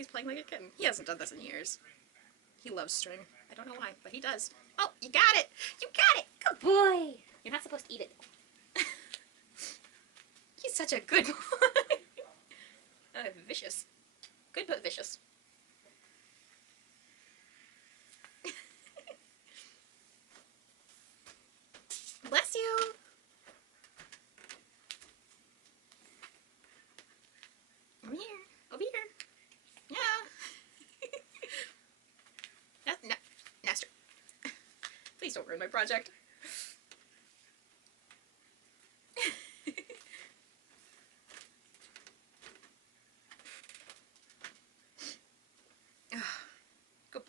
he's playing like a kitten. He hasn't done this in years. He loves string. I don't know why, but he does. Oh, you got it! You got it! Good boy! You're not supposed to eat it. He's such a good boy. Vicious. Good but vicious. Bless you! Over here. Over here. Yeah. Nestor. Please don't ruin my project.